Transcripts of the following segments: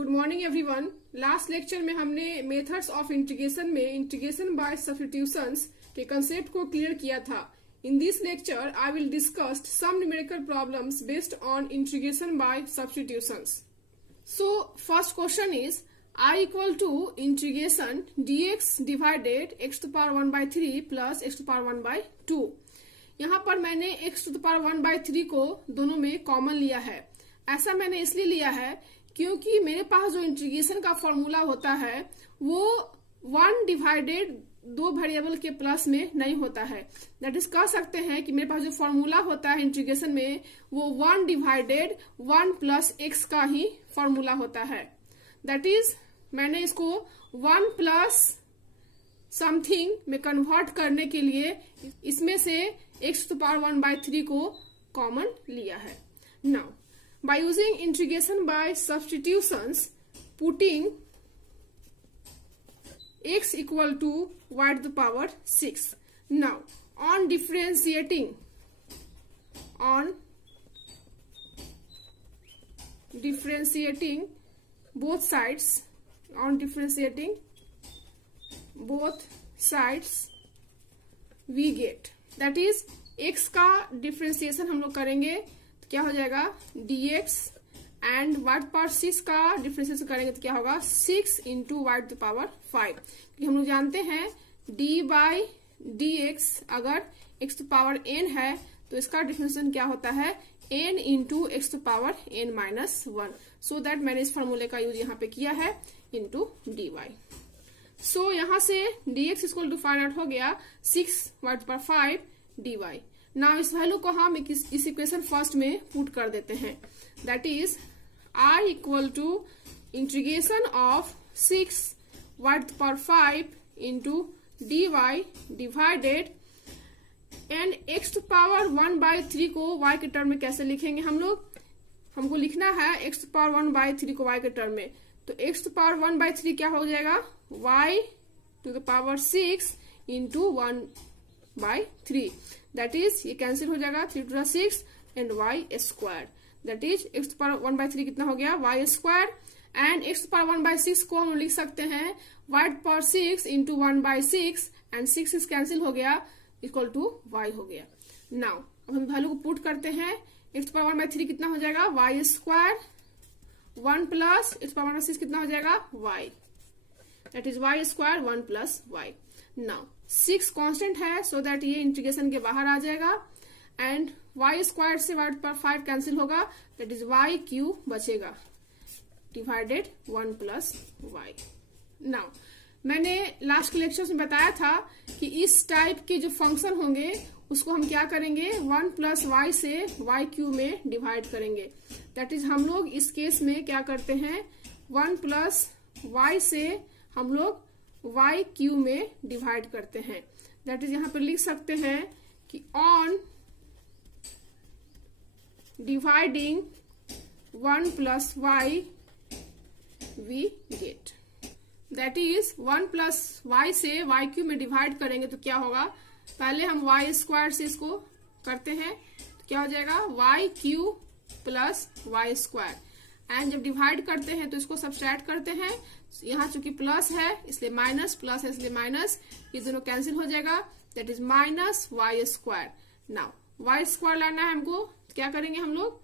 Good morning everyone. Last lecture में हमने methods of integration में इंटीग्रेशन बाय सब्स्टिट्यूशंस के कंसेप्ट को क्लियर किया था। In this lecture I will discuss some numerical problems based on integration by substitutions. So first question is I equal to integration dx divided x to power 1/3 plus x to power 1/2। यहाँ पर मैंने x to power 1/3 को दोनों में common लिया है। ऐसा मैंने इसलिए लिया है क्योंकि मेरे पास जो इंटीग्रेशन का फॉर्मूला होता है वो 1 डिवाइडेड 2 वेरिएबल के प्लस में नहीं होता है। दैट इज कह सकते हैं कि मेरे पास जो फॉर्मूला होता है इंटीग्रेशन में वो 1 डिवाइडेड 1 प्लस x का ही फॉर्मूला होता है। दैट इज मैंने इसको 1 प्लस समथिंग में कन्वर्ट करने के लिए इसमें से x टू पावर 1/3 को कॉमन लिया है। Now by using integration by substitutions, putting x equal to y to the power 6. Now, on differentiating both sides, we get, that is x का डिफ्रेंसिएशन हम लोग करेंगे तो क्या हो जाएगा dx एंड y पावर 6 का डिफ्रेंसिएशन करेंगे तो क्या होगा 6 इंटू वाई टू पावर 5। क्योंकि हम लोग जानते हैं d बाई dx अगर x टू पावर n है तो इसका डिफ्रेंसिएशन क्या होता है n into x to power n minus 1। So that मैंने इस फॉर्मूले का यूज यहाँ पे किया है इंटू dy। सो यहाँ से dx equal to find out हो गया 6 y to power 5 dy। Now इस वैल्यू को हम इस इक्वेशन फर्स्ट में पुट कर देते हैं। That is I equal to integration of 6 y to power 5 into dy divided and x to power 1/3 को y के टर्म में कैसे लिखेंगे हम लोग। हमको लिखना है x टू पावर 1/3 को y के टर्म में, तो x टू पावर 1/3 क्या हो जाएगा y to the power 6 into 1/3। That is ये कैंसिल हो जाएगा 3 to 6 and y square. That is x to power 1/3 कितना हो गया y square and x to power 1/6 को हम लिख सकते हैं y to power 6 into 1/6 and 6 इस कैंसिल हो गया इक्वल टू y हो गया। नाउ अब हम वैल्यू को पुट करते हैं। x टू पावर 1/3 कितना हो जाएगा y square 1 plus x to power 6 कितना हो जाएगा y। That is y square 1 plus y। Now 6 constant है सो दैट ये इंटीग्रेशन के बाहर आ जाएगा एंड y स्क्वायर से y पर 5 कैंसिल होगा। दैट इज y क्यू बचेगा डिवाइडेड 1 प्लस y। नाउ मैंने लास्ट के लेक्चर में बताया था कि इस टाइप के जो फंक्शन होंगे उसको हम क्या करेंगे 1 प्लस y से y क्यू में डिवाइड करेंगे। दैट इज हम लोग इस केस में क्या करते हैं 1 प्लस y से हम लोग y क्यू में डिवाइड करते हैं। दैट इज यहाँ पर लिख सकते हैं कि on dividing 1 plus y we get. That is 1 plus y से y क्यू में डिवाइड करेंगे तो क्या होगा, पहले हम y स्क्वायर से इसको करते हैं तो क्या हो जाएगा y Q plus y square and जब डिवाइड करते हैं तो इसको सब्सट्रैक्ट करते हैं। यहाँ चूंकि प्लस है इसलिए माइनस, प्लस है इसलिए माइनस, ये दोनों कैंसिल हो जाएगा। That is minus y square. Now y square लाना है हमको तो क्या करेंगे हम लोग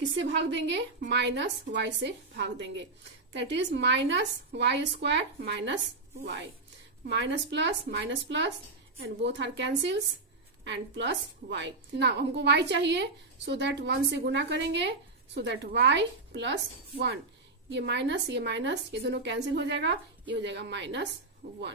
किससे भाग देंगे माइनस y से भाग देंगे। That is minus y square minus y, minus plus and both are cancels and plus y। Now हमको y चाहिए सो दैट 1 से गुना करेंगे सो दैट y प्लस 1, ये माइनस ये दोनों कैंसिल हो जाएगा, ये हो जाएगा -1।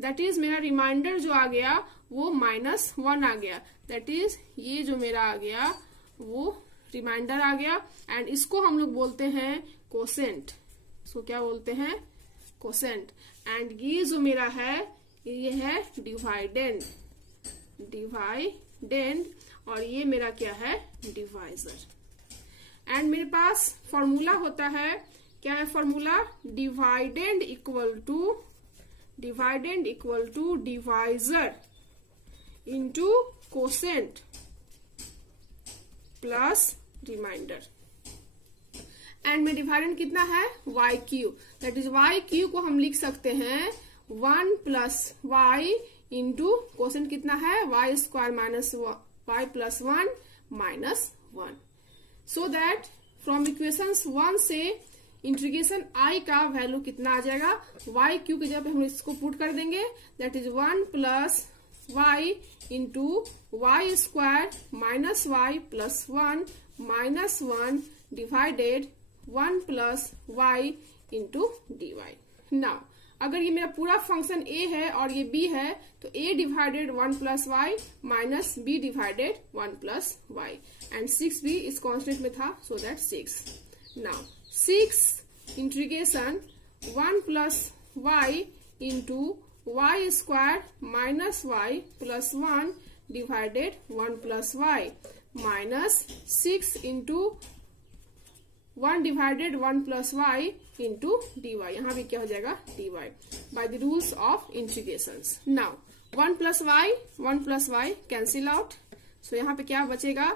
दैट इज मेरा रिमाइंडर जो आ गया वो -1 आ गया। दैट इज ये जो मेरा आ गया वो रिमाइंडर आ गया एंड इसको हम लोग बोलते हैं कोसेंट। इसको क्या बोलते हैं कोसेंट। एंड ये जो मेरा है ये है डिवाइडेंड और ये मेरा क्या है डिवाइजर। एंड मेरे पास फॉर्मूला होता है, क्या है formula dividend equal to divisor into quotient plus remainder. And में डिवाइडेड कितना है y cube, that is y cube को हम लिख सकते हैं 1 प्लस वाई इंटू क्वोशेंट कितना है y square minus y plus 1 minus 1, so that from equation 1 से इंटीग्रेशन आई का वैल्यू कितना आ जाएगा, वाई क्यू की जगह पे हम इसको पुट कर देंगे, that is 1 plus y into y square minus y plus 1 minus 1 divided 1 plus y into d y. Now अगर ये मेरा पूरा फंक्शन a है और ये b है तो a divided 1 plus y minus b divided 1 plus y, and 6 भी इस कांस्टेंट में था, so that 6। Now 6 integration 1 plus y into y square minus y plus 1 divided 1 plus y minus 6 into 1 divided 1 plus y into d y, यहाँ भी क्या हो जाएगा d y by the rules of integrations. Now 1 plus y cancel out, सो यहाँ पे क्या बचेगा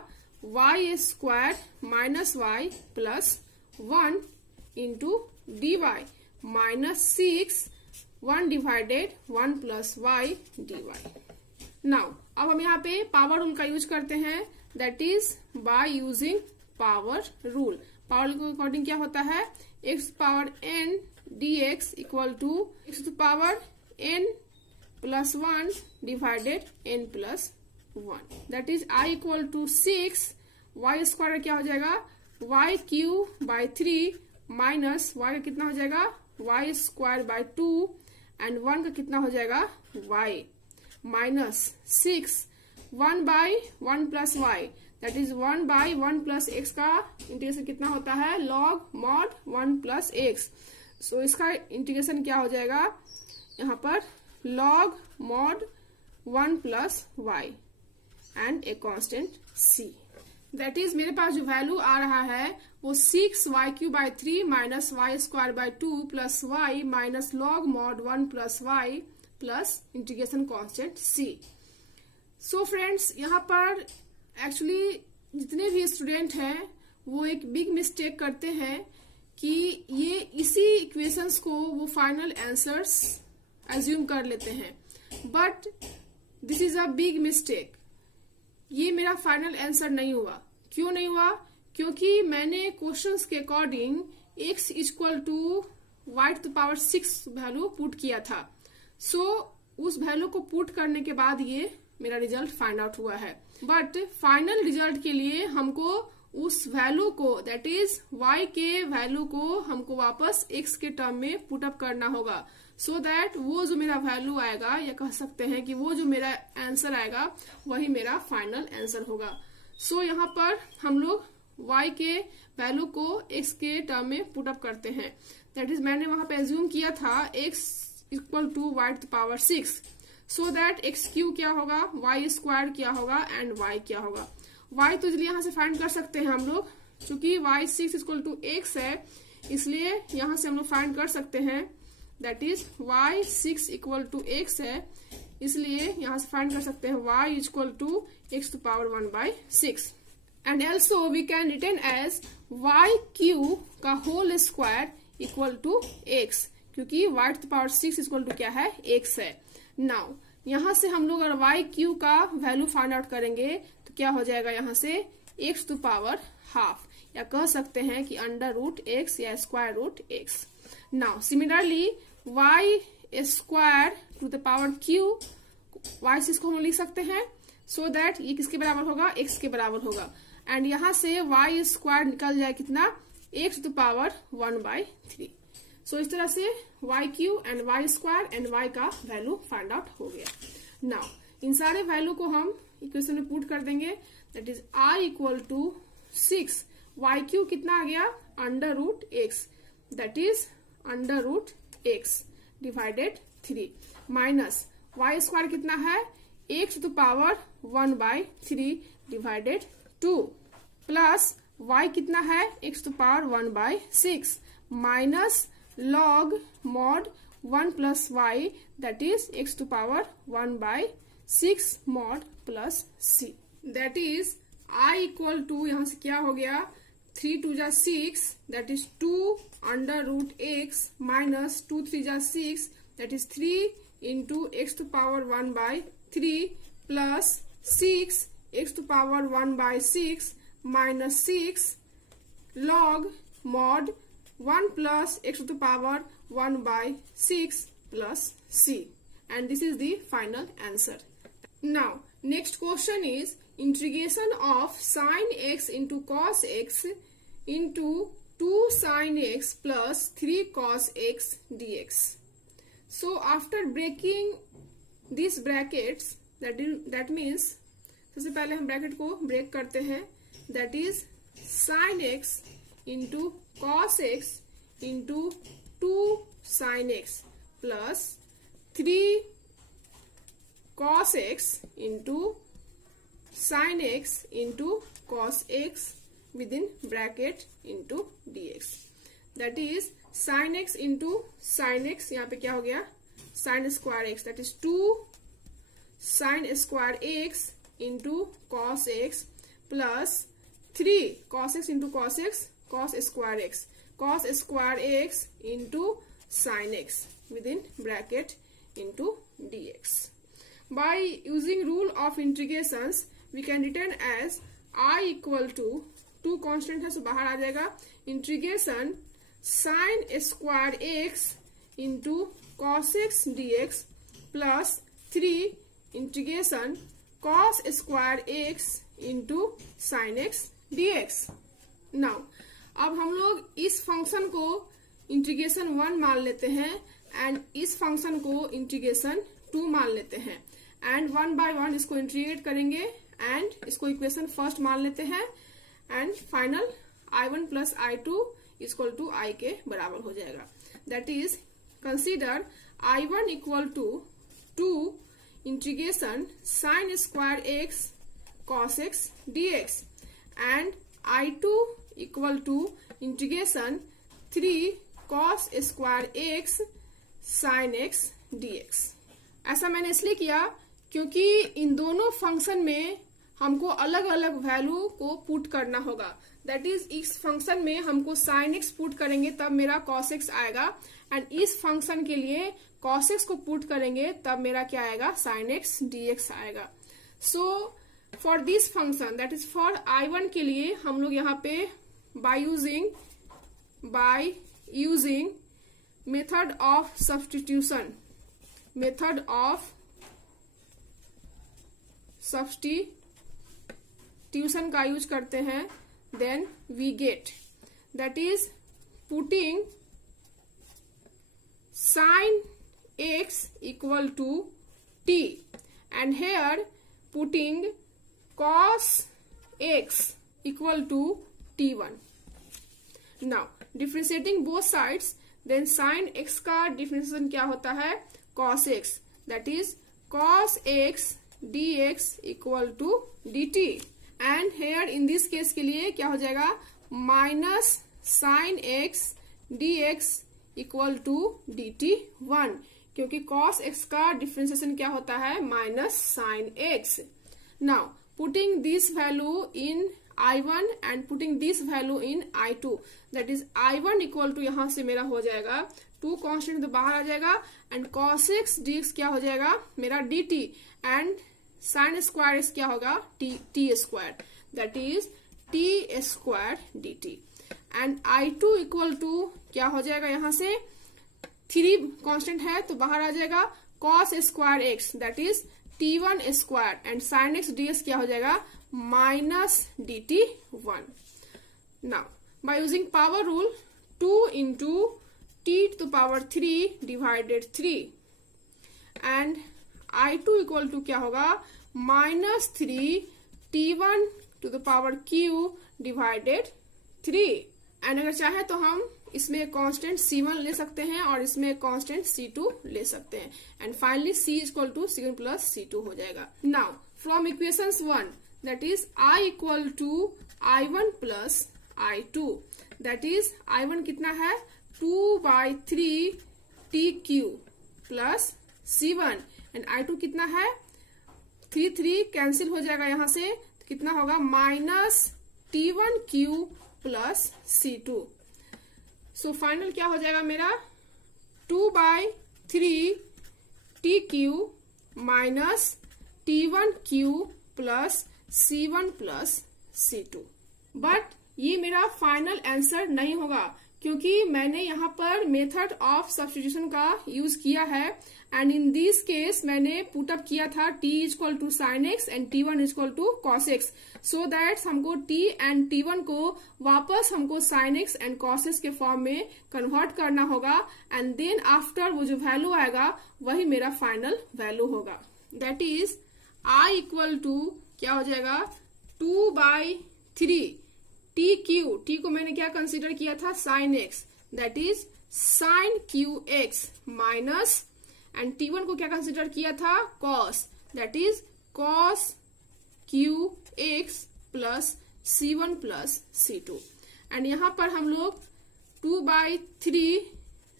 y square minus y plus 1 into d y minus 6 1 divided 1 plus y d y. Now अब हम यहाँ पे पावर रूल का यूज करते हैं, that is by using power rule. Power rule के अकॉर्डिंग क्या होता है x power n dx equal to x to power n plus 1 divided n plus 1, that is i equal to 6 y square क्या हो जाएगा y cube by 3 minus y का कितना हो जाएगा y स्क्वायर बाय 2 एंड 1 का कितना हो जाएगा y minus 6 1 by 1 plus y, that is 1 by 1 plus x का इंटीग्रेशन कितना होता है log mod 1 plus x, so इसका इंटीग्रेशन क्या हो जाएगा यहाँ पर log mod 1 plus y and a constant c, that is मेरे पास जो वैल्यू आ रहा है वो 6 y cube by 3 minus y square by 2 plus y minus log mod 1 plus y plus integration constant c। So friends यहाँ पर actually जितने भी स्टूडेंट हैं वो एक बिग मिस्टेक करते हैं कि ये इसी इक्वेशंस को वो फाइनल आंसर्स एज्यूम कर लेते हैं, but this is a big mistake. ये मेरा फाइनल आंसर नहीं हुआ। क्यों नहीं हुआ? क्योंकि मैंने क्वेश्चंस के according x equal to y to power 6 value put किया था, सो उस वैल्यू को पुट करने के बाद ये मेरा रिजल्ट फाइंड आउट हुआ है, बट फाइनल रिजल्ट के लिए हमको उस वैल्यू को दैट इज y के वैल्यू को हमको वापस x के टर्म में पुट अप करना होगा, सो दैट वो जो मेरा वैल्यू आएगा या कह सकते हैं कि वो जो मेरा आंसर आएगा वही मेरा फाइनल आंसर होगा। सो यहाँ पर हम लोग y के वैल्यू को x के टर्म में पुट अप करते हैं, दैट इज मैंने वहां पे एज्यूम किया था x equal to y to power 6, so that x cube क्या होगा वाई स्क्वायर क्या होगा एंड वाई क्या होगा। वाई तो इसलिए यहाँ से फाइंड कर सकते हैं हम लोग, क्योंकि वाई 6 इक्वल टू एक्स है, इसलिए यहाँ से हम लोग फाइंड कर सकते हैं, that is y 6 equal to x है, इसलिए यहाँ से फाइंड कर सकते हैं y equal to x to power 1 by 6, and also we can written as y cube का whole square equal to x, क्योंकि y to power 6 equal to क्या है एक्स है। नाउ यहाँ से हम लोग अगर वाई क्यू का वैल्यू फाइंड आउट करेंगे तो क्या हो जाएगा यहाँ से एक्स टू पावर हाफ, या कह सकते हैं कि अंडर रूट एक्स या square root x. Now similarly y square to the power cube y 6 को हम लिख सकते हैं, सो दैट ये किसके बराबर होगा एक्स के बराबर होगा, एंड यहाँ से वाई स्क्वायर निकल जाए कितना x to power 1 by 3। So इस तरह से y cube and y square and y का वैल्यू फाइंड आउट हो गया। नाउ इन सारे वैल्यू को हम इक्वेशन में पुट कर देंगे, that is I equal to 6 y cube कितना आ गया under root x, that is under root x divided 3 minus y square कितना है x to power 1 by 3 divided 2 plus y कितना है x to power 1 by 6 minus log mod 1 plus y that is x to power 1 by 6 mod plus c, that is I equal to यहाँ से क्या हो गया 3 2 जा 6 that is 2 under root x minus 2 3 जा 6 that is 3 into x to power 1 by 3 plus 6 x to power 1 by 6 minus 6 log mod 1 plus x to the power 1 by 6 plus c, and this is the final answer. Now next question is integration of sin x into cos x into 2 sin x plus 3 cos x dx. So after breaking these brackets, that means सबसे पहले हम bracket को break करते हैं, that is sin x into cos x into 2 sin x plus 3 cos x into sin x into cos x within bracket into dx. That is sin x into sin x, यहाँ पे क्या हो गया sin square x, that is 2 sin square x into cos x plus 3 cos x into cos x cos square x into sin x within bracket into dx. By using rule of integrations we can written as I equal to 2 constant है, सो बाहर आ जाएगा, integration sin square x into cos x dx plus 3 integration cos square x into sin x dx. Now अब हम लोग इस function को integration 1 मान लेते हैं एंड इस फंक्शन को इंटीग्रेशन 2 मान लेते हैं एंड 1 बाय 1 इसको इंटीग्रेट करेंगे एंड इसको इक्वेशन फर्स्ट मान लेते हैं and final I1 plus I2 equal to I के बराबर हो जाएगा. That is consider I1 equal to 2 integration sine square x cos x dx and I2 equal to integration 3 cos square x sine x dx. ऐसा मैंने इसलिए किया क्योंकि इन दोनों फंक्शन में हमको अलग अलग वैल्यू को पुट करना होगा. दैट इज इस फंक्शन में हमको साइन एक्स पुट करेंगे तब मेरा कॉस एक्स आएगा एंड इस फंक्शन के लिए कॉस एक्स को पुट करेंगे तब मेरा क्या आएगा साइन एक्स dx आएगा. So for this function that is for I1 के लिए हम लोग यहाँ पे by using method of substitution का यूज करते हैं. Then we get that is putting sine x equal to t and here putting cos x equal to t1. Now differentiating both sides, then sin x का differentiation क्या होता है cos x, that is cos x dx equal to dt and here in this case के लिए क्या हो जाएगा minus sin x dx equal to dt1 क्योंकि cos x का डिफरेंशिएशन क्या होता है minus sine x. Now putting this value in I1 and putting this value in I2, that is I1 equal to यहां से मेरा हो जाएगा 2 कांस्टेंट तो बाहर आ जाएगा एंड cos x dx क्या हो जाएगा मेरा dt and sine square x क्या होगा t square, that is t square dt and I2 equal to क्या हो जाएगा यहां से 3 कांस्टेंट है तो बाहर आ जाएगा cos square x that is t1 square and sin x ds क्या हो जाएगा माइनस dt1. Now by using power rule 2 into t to the power 3 divided 3 and I2 equal to क्या होगा minus 3 t1 to the power q divided 3 and अगर चाहे तो हम इसमें कांस्टेंट C1 ले सकते हैं और इसमें कांस्टेंट C2 ले सकते हैं and finally C equal to C1 plus C2 हो जाएगा. Now from equations 1 that is I equal to I1 plus I2, that is I1 कितना है 2/3 TQ plus C1 and I2 कितना है 3 कैंसिल हो जाएगा यहां से तो कितना होगा minus T1Q plus C2। So final क्या हो जाएगा मेरा 2/3 TQ minus T1Q plus C1 plus C2। But ये मेरा फाइनल आंसर नहीं होगा क्योंकि मैंने यहाँ पर मेथड ऑफ सब्स्टिट्यूशन का यूज किया है एंड इन दिस केस मैंने पुटअप किया था t equal to sine x and T1 equal to cos x, so that हमको t एंड T1 को वापस हमको sine x and cos x के फॉर्म में कन्वर्ट करना होगा एंड देन आफ्टर वो जो वैल्यू आएगा वही मेरा फाइनल वैल्यू होगा। That is i equal to क्या हो जाएगा 2/3 t को मैंने क्या कंसीडर किया था sine x, that is sine cube x minus and T1 को क्या कंसीडर किया था cos, that is cos cube x plus C1 plus C2 and यहां पर हम लोग 2/3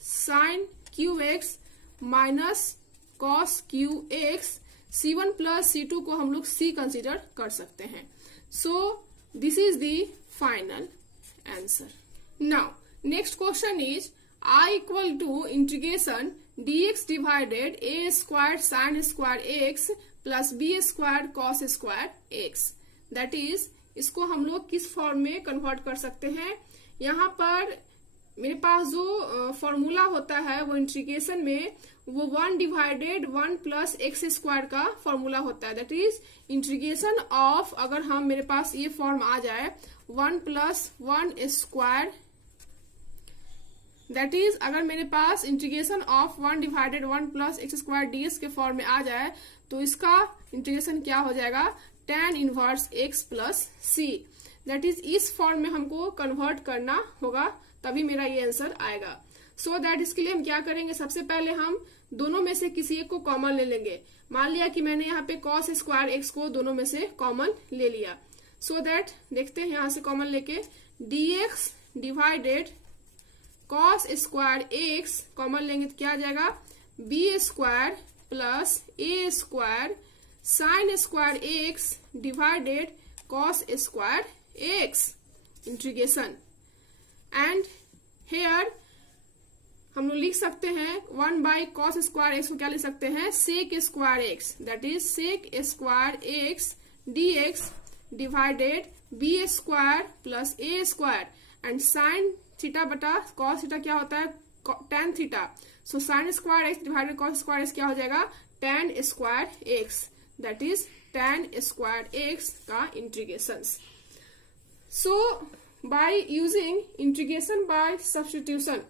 sine cube x minus cos cube x C1 plus C2 को हम लोग C कंसीडर कर सकते हैं। So this is the final answer. Now next question is I equal to integration dx divided a squared sin square x plus b squared cos square x, that is इसको हम लोग किस form में convert कर सकते हैं। यहाँ पर मेरे पास जो फॉर्मूला होता है वो इंटीग्रेशन में वो 1/1 प्लस एक्स स्क्वायर का फॉर्मूला होता है, दैट इज इंटीग्रेशन ऑफ, अगर हम मेरे पास ये फॉर्म आ जाए 1 प्लस 1 स्क्वायर, दैट इज अगर मेरे पास integration of 1/1 plus x square dx के फॉर्म में आ जाए तो इसका इंटीग्रेशन क्या हो जाएगा tan inverse x plus C, that is इस फॉर्म में हमको कन्वर्ट करना होगा तभी मेरा ये आंसर आएगा। सो दैट इसके लिए हम क्या करेंगे, सबसे पहले हम दोनों में से किसी एक को कॉमन ले लेंगे। मान लिया कि मैंने यहाँ पे कॉस स्क्वायर एक्स को दोनों में से कॉमन ले लिया, सो दैट देखते हैं यहां से कॉमन लेके dx divided cos square x common लेंगे तो क्या आ जाएगा b square plus a square sine square x divided cos square x integration and here हम लोग लिख सकते हैं 1/cos स्क्वायर एक्स को क्या लिख सकते हैं sec square x, that is sec square x dx divided b square plus a square and sine theta बटा कॉस थीटा क्या होता है tan theta, so sine square x divided cos square x क्या हो जाएगा tan square x, that is tan square x का integration. So by using integration by substitution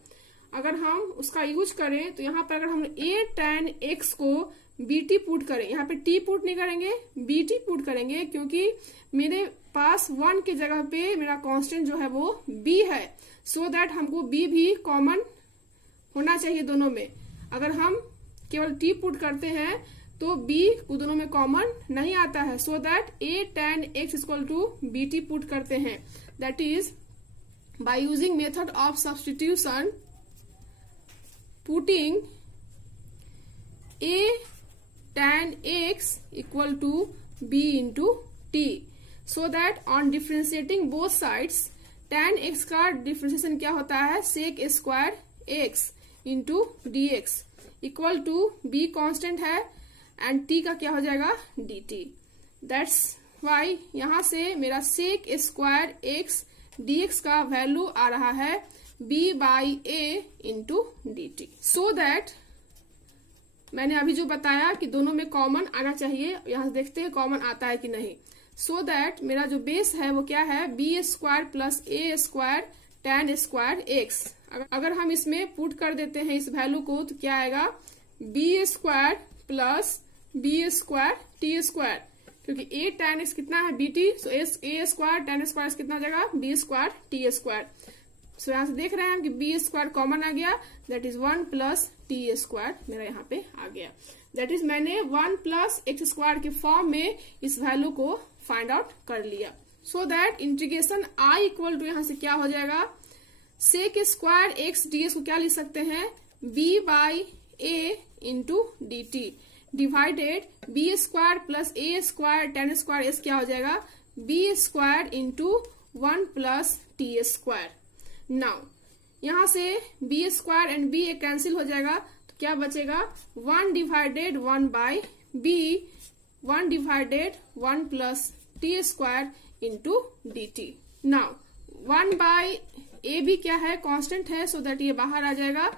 अगर हम उसका यूज करें तो यहाँ पर अगर हम a tan x को bt पुट करें, यहाँ पे t पुट नहीं करेंगे bt पुट करेंगे क्योंकि मेरे पास 1 के जगह पे मेरा कांस्टेंट जो है वो b है, सो दैट हमको b भी कॉमन होना चाहिए दोनों में। अगर हम केवल t पुट करते हैं तो b को दोनों में कॉमन नहीं आता है, so that a tan x equal to bt put करते हैं, that is by using method of substitution putting a tan x equal to b into t, so that on differentiating both sides tan x का differentiation क्या होता है sec square x into dx equal to b constant है and t का क्या हो जाएगा dt, that's why यहाँ से मेरा sec स्क्वायर x dx का वैल्यू आ रहा है b/a into dt, so that मैंने अभी जो बताया कि दोनों में कॉमन आना चाहिए, यहां देखते हैं कॉमन आता है कि नहीं। सो दैट मेरा जो बेस है वो क्या है B square plus a square tan square x, अगर हम इसमें पुट कर देते हैं इस वैल्यू को तो क्या आएगा b square plus b square t square, क्योंकि ए tan x कितना है bt, so a square tan square कितना आ जाएगा b square t square. So यहाँ से देख रहे हैं हम कि बी स्क्वायर कॉमन आ गया, that is 1 plus t square मेरा यहाँ पे आ गया, दैट इज मैंने 1 प्लस एक्स स्क्वायर के फॉर्म में इस वैल्यू को फाइंड आउट कर लिया। So that integration I equal to यहाँ से क्या हो जाएगा सेक स्क्वायर एक्स डीएक्स को क्या लिख सकते हैं b/a into d t divided b square plus a square tan square s क्या हो जाएगा b square into 1 plus t square. Now यहां से b square and b cancel हो जाएगा, तो क्या बचेगा 1 divided 1 by b, 1 divided 1 plus t square into d t. Now 1 by a b क्या है, कांस्टेंट है, सो दैट ये बाहर आ जाएगा।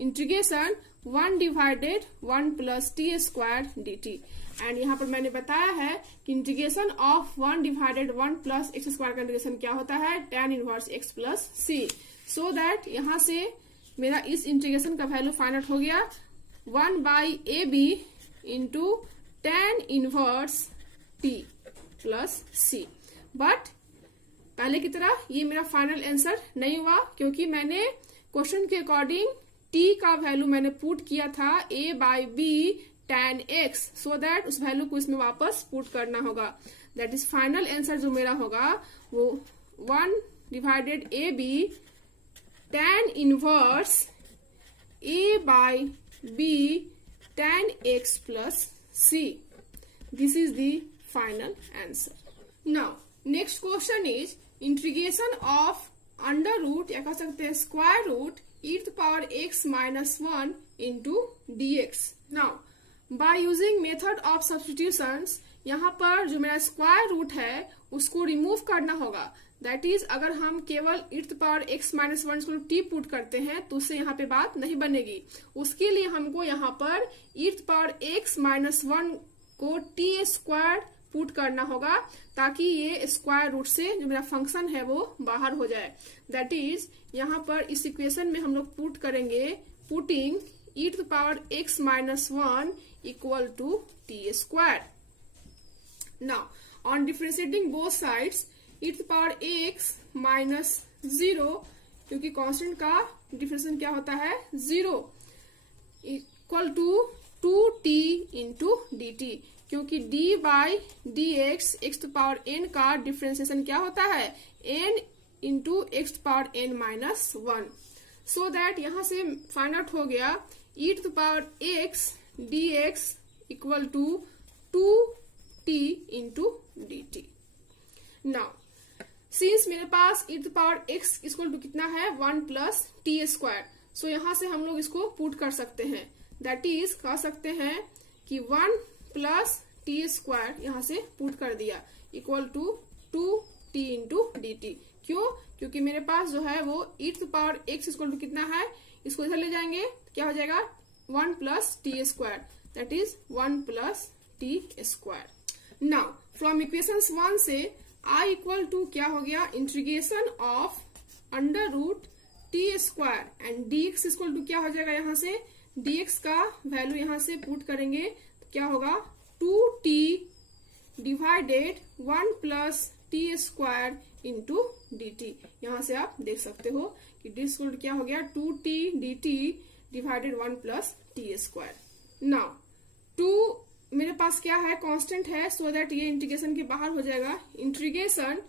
Integration 1 divided 1 plus t square d t. And यहाँ पर मैंने बताया है कि integration of 1 divided 1 plus x square का इंटीग्रेशन क्या होता है, tan inverse x plus C. So that यहाँ से मेरा इस इंटीग्रेशन का वैल्यू फाइंड आउट हो गया 1 by a b into tan inverse t plus C. But पहले की तरह ये मेरा फाइनल आंसर नहीं हुआ, क्योंकि मैंने क्वेश्चन के अकॉर्डिंग t का वैल्यू मैंने पुट किया था a by b tan x, so that उस वैल्यू को इसमें वापस पुट करना होगा। दैट इज फाइनल आंसर जो मेरा होगा वो 1 divided a b tan inverse a by b tan x plus c। This is the final answer. Now next question is integration of under root या कह सकते हैं square root e to the power x minus 1 into dx। Now by using method of substitutions यहाँ पर जो मेरा square root है उसको रिमूव करना होगा। दैट इज अगर हम केवल e to the power x minus 1 को t पुट करते हैं तो उससे यहाँ पे बात नहीं बनेगी। उसके लिए हमको यहाँ पर e to the power x minus 1 को t स्क्वायर पुट करना होगा, ताकि ये स्क्वायर रूट से जो मेरा फंक्शन है वो बाहर हो जाए। दैट इज यहाँ पर इस इक्वेशन में हम लोग पुट करेंगे putting e to the power x minus 1 equal to t square। Now on differentiating both sides e to the power x minus 0, क्योंकि कांस्टेंट का डिफरेंशिएशन क्या होता है 0, equal to 2t into d t, क्योंकि d by d x x to power n का differentiation क्या होता है n into x to power n minus 1। So that यहां से फाइंड आउट हो गया e to the power x dx equal to 2t into d t. Now since मेरे पास e to the power x equal to कितना है 1 plus t square, सो यहां से हम लोग इसको पुट कर सकते हैं। दैट इज कह सकते हैं कि 1 प्लस टी स्क्वायर यहां से पुट कर दिया equal to 2t into d t. क्यों? क्योंकि मेरे पास जो है वो e to the power x equal to कितना है, इसको इधर ले जाएंगे क्या हो जाएगा 1 plus t square, that is 1 plus t square. Now from equations 1 से i इक्वल टू क्या हो गया integration of under root t square and dx equal to क्या हो जाएगा, यहाँ से dx का वैल्यू यहाँ से पुट करेंगे तो क्या होगा 2t divided 1 plus t square into d T. यहाँ से आप देख सकते हो कि डी स्क्वायर क्या हो गया 2t D t divided 1 plus t square. Now 2 मेरे पास क्या है कांस्टेंट है, सो दैट ये इंटीग्रेशन के बाहर हो जाएगा। इंटीग्रेशन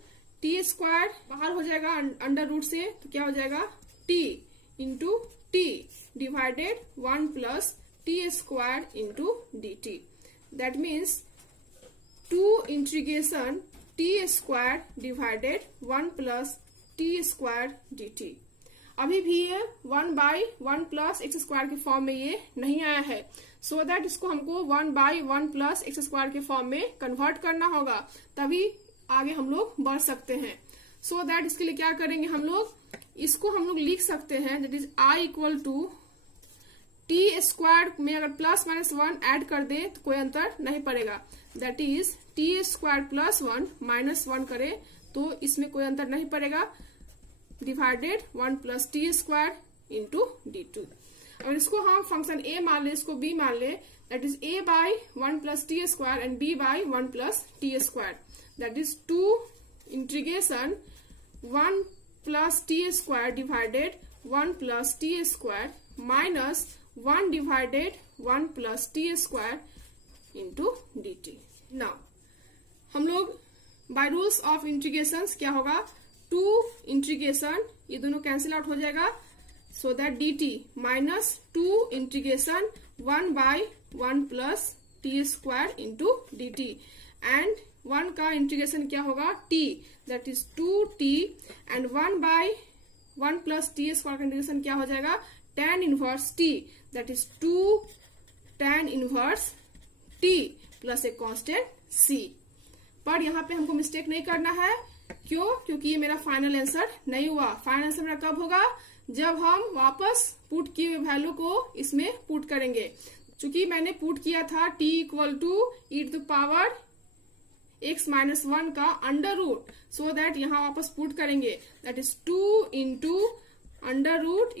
टी स्क्वायर बाहर हो जाएगा अंडर रूट से, तो क्या हो जाएगा t into T divided 1 plus t square into d T. That means 2 integration T square divided 1 plus t square d T. अभी भी ये 1 बाई 1 प्लस एक्स स्क्वायर के फॉर्म में ये नहीं आया है, सो दैट इसको हमको 1 बाई 1 प्लस एक्स स्क्वायर के फॉर्म में कन्वर्ट करना होगा, तभी आगे हम लोग बढ़ सकते हैं। सो दैट इसके लिए क्या करेंगे हम लोग, इसको हम लोग लिख सकते हैं that is i equal to t square में अगर प्लस माइनस 1 ऐड कर दें तो कोई अंतर नहीं पड़ेगा। That is t square plus 1 minus 1 करें तो इसमें कोई अंतर नहीं पड़ेगा, divided 1 plus t square into d t. अगर इसको हम फंक्शन a मान ले, इसको b मान ले, that is a by 1 plus t square and b by 1 plus t square. That is 2 integration 1 plus t square divided 1 plus t square minus 1 divided 1 plus t square into d t. Now हम लोग by rules of integration क्या होगा 2 integration ये दोनों cancel out हो जाएगा, so that D T minus 2 integration 1 by 1 plus t square into d t and 1 का integration क्या होगा t, that is 2t, and 1/1 plus t square का इंटीग्रेशन क्या हो जाएगा tan inverse t, that is 2 tan inverse t plus एक constant c। पर यहाँ पे हमको मिस्टेक नहीं करना है, क्यों? क्योंकि ये मेरा फाइनल आंसर नहीं हुआ। फाइनल आंसर मेरा कब होगा? जब हम वापस पुट की वैल्यू को इसमें पुट करेंगे। चूंकि मैंने पुट किया था t equal to e⁻ x-1 का अंडर रूट, सो दैट यहाँ वापस पुट करेंगे, that is 2 into under root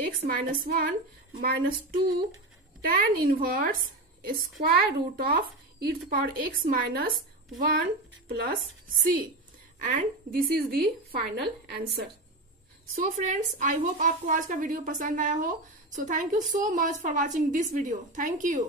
x-1 minus 2 tan inverse square root of e⁻x-1 plus c, and this is the final answer. So friends, I hope आपको आज का video पसंद आया हो। So thank you so much for watching this video. Thank you.